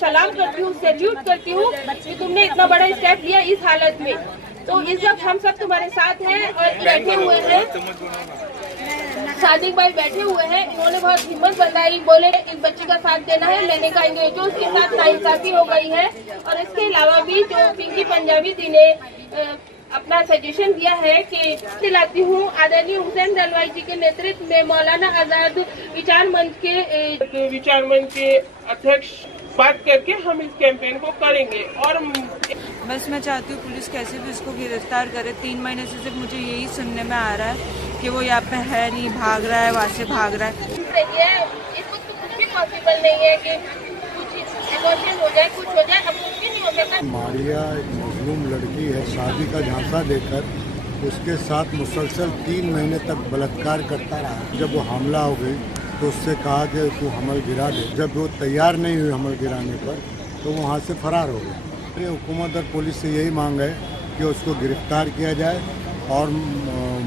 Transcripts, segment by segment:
सलाम करती हूँ, सैल्यूट करती हूँ कि तुमने इतना बड़ा स्टेप लिया इस हालत में। तो इस वक्त हम सब तुम्हारे साथ हैं और बैठे हुए हैं, सादिक भाई बैठे हुए हैं, इन्होंने बहुत हिम्मत बताई, बोले इस बच्ची का साथ देना है। मैंने कहा अंग्रेजों उसके साथ नाइंसाफी हो गई है। और इसके अलावा भी जो पिंकी पंजाबी दी ने अपना सजेशन दिया है कि दिलाती हूँ आदरणीय हुसैन दलवाई जी के नेतृत्व में मौलाना आजाद विचार मंच के अध्यक्ष बात करके हम इस कैंपेन को करेंगे। और बस मैं चाहती हूँ पुलिस कैसे भी इसको गिरफ्तार करे। 3 महीने से सिर्फ मुझे यही सुनने में आ रहा है कि वो यहाँ पे है नहीं, भाग रहा है, वहाँ से भाग रहा है। इस वक्त कुछ भी पॉसिबल नहीं है कि कुछ इमोशन हो जाए, कुछ हो जाए, अब कुछ भी नहीं हो सकता। मारिया एक मजलूम लड़की है, शादी का झांसा देकर उसके साथ मुसलसल 3 महीने तक बलात्कार करता रहा। जब वो हमला हो गई तो उससे कहा कि तू हमल गिरा दे। जब वो तैयार नहीं हुई हमल गिराने पर तो वहाँ से फरार हो गई। हुकूमत और पुलिस से यही मांग है कि उसको गिरफ्तार किया जाए और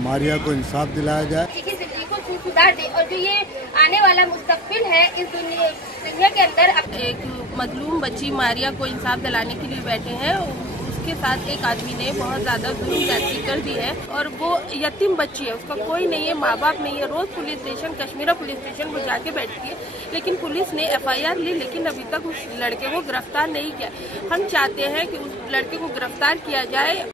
मारिया को इंसाफ दिलाया जाए। जिंदगी को सुधार दे और जो ये आने वाला मुस्तकबिल है इस दुनिया के अंदर। एक मजलूम बच्ची मारिया को इंसाफ दिलाने के लिए बैठे हैं। उसके साथ एक आदमी ने बहुत ज्यादा जुल्म ज्यादती कर दी है और वो यतीम बच्ची है, उसका कोई नहीं है, माँ बाप नहीं है। रोज police station, Kashmira police station वो जाके बैठती है, लेकिन पुलिस ने FIR ली, लेकिन अभी तक उस लड़के को गिरफ्तार नहीं किया। हम चाहते हैं कि उस लड़के को गिरफ्तार किया जाए।